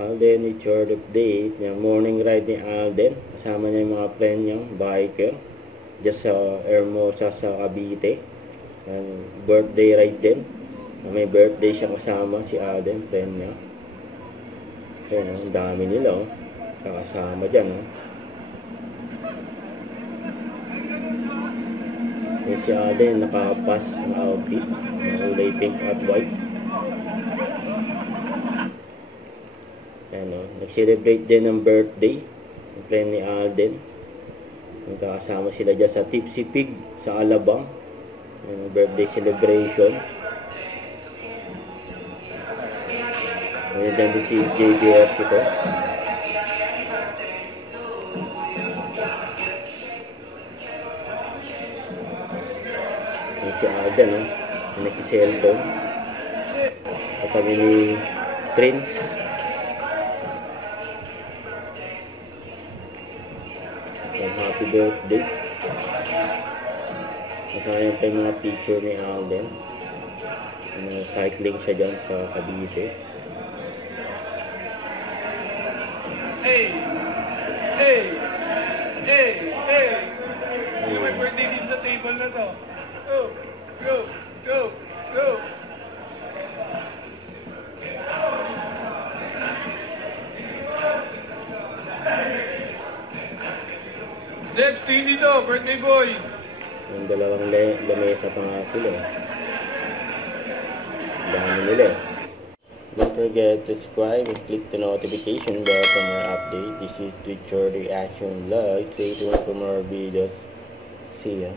Alden, it's your update. Yung morning ride ni Alden. Kasama niya yung mga friend niya, biker. Just sa Hermosa sa Cavite. Birthday ride din. May birthday siya kasama, si Alden, friend niya. Ayan, ang dami nila, oh. Kakasama dyan, oh. Ayan si Alden, nakapas ng outfit. Kulay pink at white. Ayan, oh. Nag-celebrate din ng birthday ng friend ni Alden. Magkakasama sila dyan sa Tipsy Pig sa Alabang. Ayan, birthday celebration. Ayan dyan din si JBS ito. Ayan si Alden, oh. Nag-cellphone. Katabi ni Prince. Happy birthday. Masaya pa yung mga picture ni Alden. Cycling siya dyan sa Cavite. Hey! Hey! Hey! Hey! May birthday din sa table na to. Go! Go! Go! Go! Jeff, stay dito, birthday boy! Yung dalawang lamesa pa nga sila. Dami nila. Don't forget to subscribe and click the notification bell for more updates. This is Twitch Reaction Vlog. Stay tuned for more videos. See ya.